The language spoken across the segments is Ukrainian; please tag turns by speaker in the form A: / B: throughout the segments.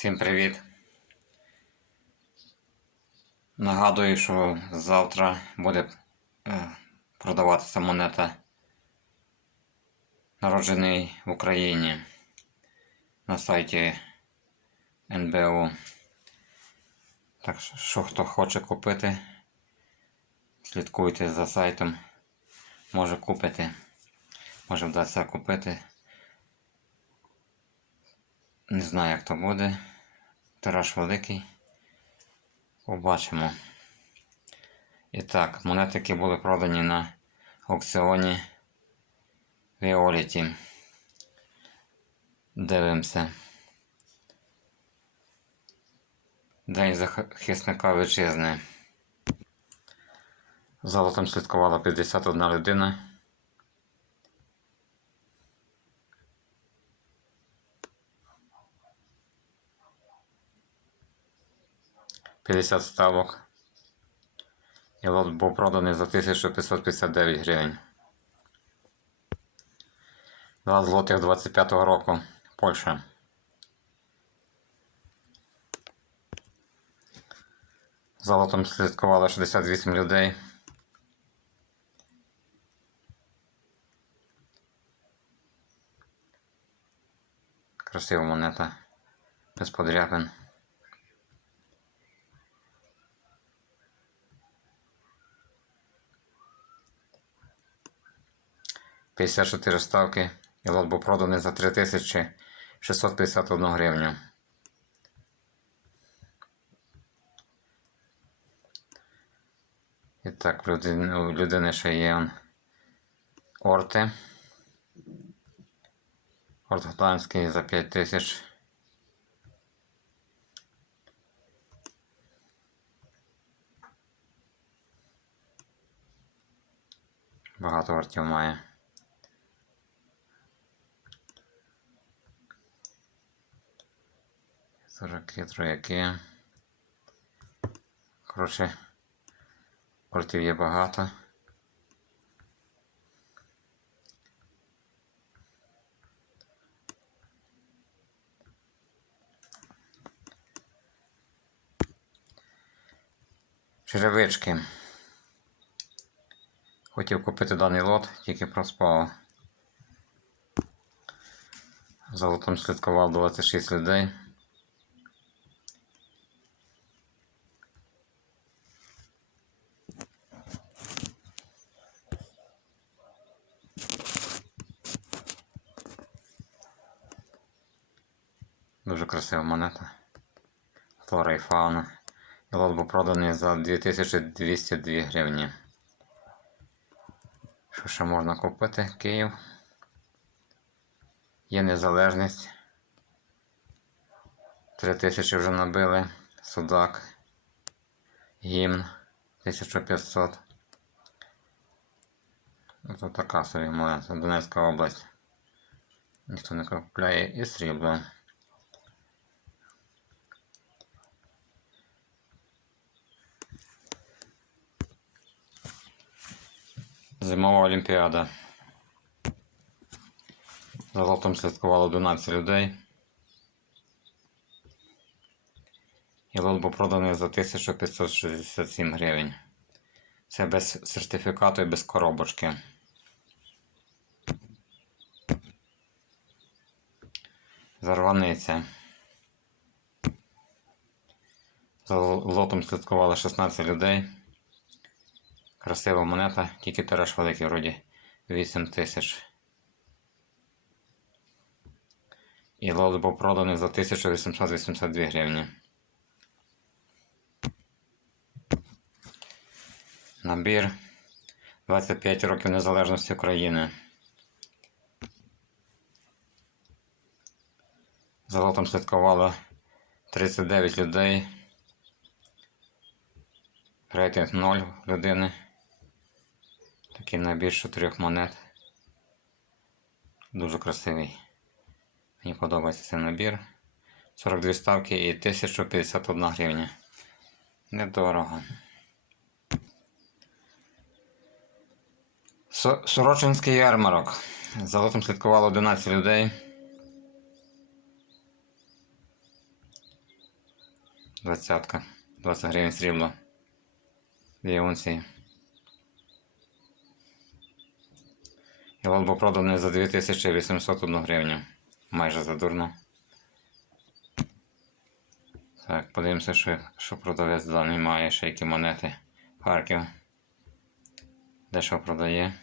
A: Всім привіт! Нагадую, що завтра буде е, продаватися монета народжений в Україні на сайті НБУ. Так що, хто хоче купити, слідкуйте за сайтом. Може купити. Може вдасться купити. Не знаю, як то буде. Тираж великий. Побачимо. І так, монетики були продані на аукціоні Віоліті. Дивимося. День захисника вітчизни. Золотом слідкувала 51 людина. П'ятдесят ставок. І лот був проданий за 1559 гривень. 2 злотих 25-го року. Польща. Золотом слідкувало 68 людей. Красива монета. Без подряпин. П'ятдесят чотири ставки. І лот був проданий за 3651 гривню. І так, у людини ще є орти. Орт голландський за 5 тисяч. Багато ортів має. Сороки, трояки. Коротше, ортів є багато. Черевички. Хотів купити даний лот, тільки проспав. Золотом слідкував 26 людей. Дуже красива монета. Флора і фауна. І лот був проданий за 2202 гривні. Що ще можна купити? Київ. Є незалежність. 3000 вже набили. Судак. Гімн 1500. Ось така собі монета. Донецька область. Ніхто не купляє і срібло. Зимова олімпіада. За лотом слідкувало 11 людей. І лот був проданий за 1567 гривень. Це без сертифікату і без коробочки. Зарваниця. За лотом слідкувало 16 людей. Красива монета, тільки тираж великий, вроді 8 тисяч. І лот був проданий за 1882 гривні. Набір 25 років незалежності України. За лотом слідкувало 39 людей. Рейтинг 0 людини. Такий набір з чотирьох монет. Дуже красивий. Мені подобається цей набір. 42 ставки і 1051 гривня. Недорого. Сорочинський ярмарок. За лотом слідкувало 11 людей. Двадцятка. 20 гривень срібло. Дві унції. І лот був проданий за 2801 гривню. Майже задурно. Так, подивимося, що, що продавець даний має, ще які монети. Харків. Дешево продає.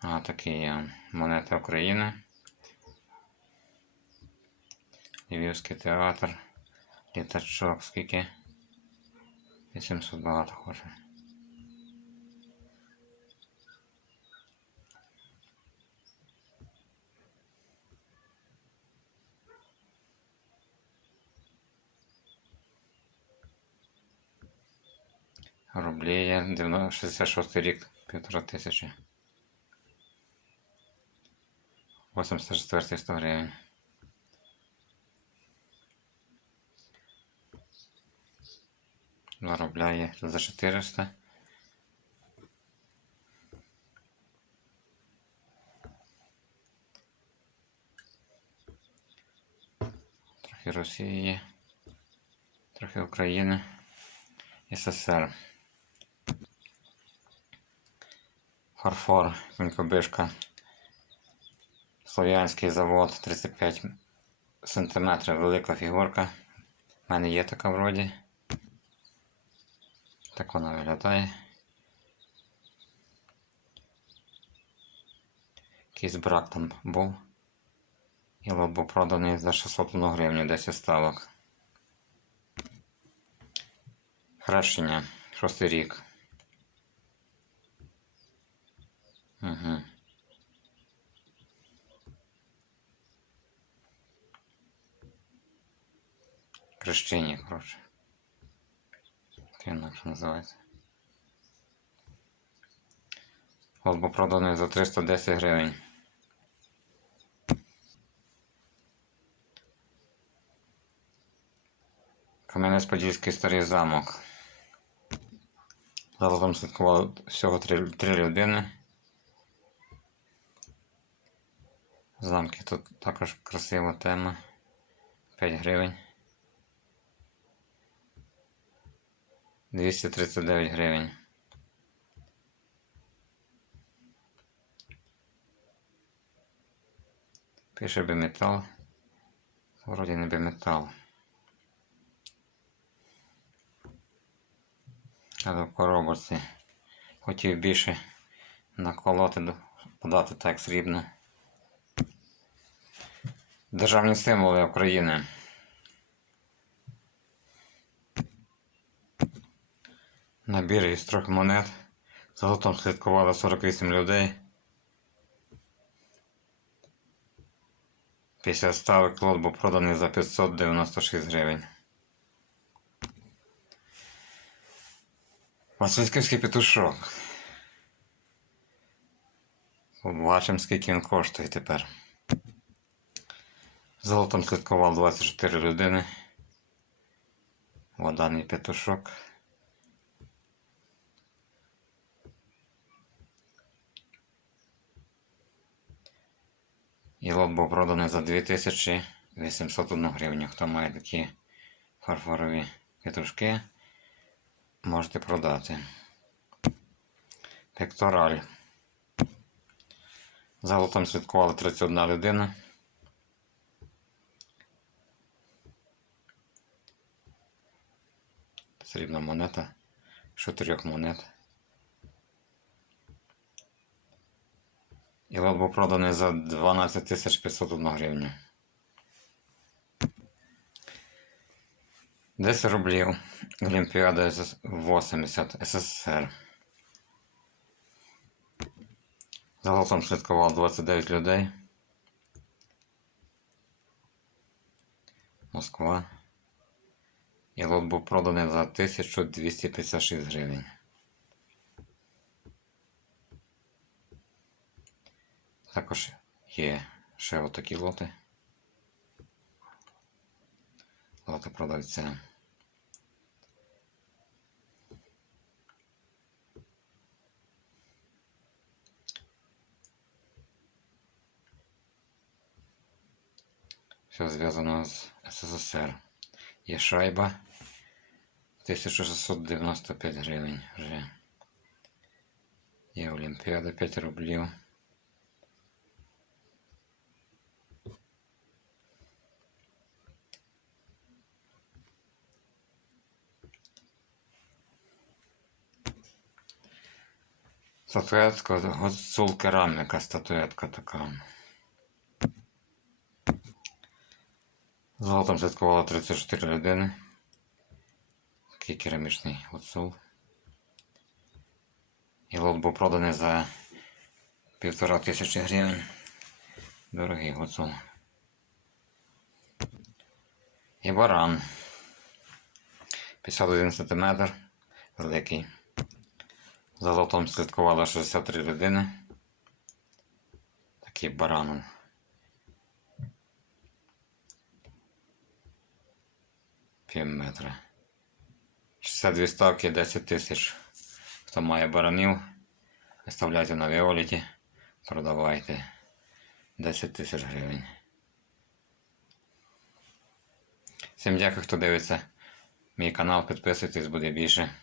A: А, такі є монети України. Львівський театр. Літачок, скільки? 800 багато хоче. Рублі є 90 66 рік, півтора тисячі. 84 100 гривень. Два рубля є за 400. Трохи Росії. Трохи України. СССР. Фарфор, Конькобишка. Слов'янський завод 35 см велика фігурка. У мене є така вроді. Так вона виглядає. Якийсь брак там був. І лот був проданий за 601 гривню 10 ставок. Хрещення. Шостий рік. Угу. Хрещення, коротше. Як інакше називається. От був проданий за 310 гривень. Кам'янець-Подільський старий замок. Зараз там слідкували всього три, три людини. Замки тут також красива тема. 5 гривень. 239 гривень. Пише биметал. Вроді не биметал. Але в коробочці хотів більше наколоти, подати так срібно. Державні символи України. Набір із трьох монет. За лотом слідкувало 48 людей. 50 ставок лот був проданий за 596 гривень. Васильківський петушок. Побачимо, скільки він коштує тепер. Золотом слідкував 24 людини. Воданий петушок. І лот був проданий за 2801 гривню. Хто має такі фарфорові петушки, можете продати. Пектораль. Золотом слідкувала 31 людина. Срібна монета. з Чотирьох монет. І лот був проданий за 12 501 гривню. 10 рублів. Олімпіада СС- 80 СССР. За лотом слідкувало 29 людей. Москва. І лот був проданий за 1256 гривень. Також є ще отакі лоти. Лоти продаються. Все зв'язано з СССР. Є шайба. 1695 гривень вже. Є Олімпіада 5 рублів. Статуетка, гуцул кераміка, статуетка така. Золотом святкувало 34 людини. Такий керамічний гуцул. І лот був проданий за півтора тисячі гривень. Дорогий гуцул. І баран. 51 см. Великий. За лотом слідкувало 63 людини. Такий баран. Пів метра. 62 ставки 10 тисяч. Хто має баранів, виставляйте на Віоліті, продавайте 10 тисяч гривень. Всім дякую, хто дивиться мій канал, підписуйтесь, буде більше.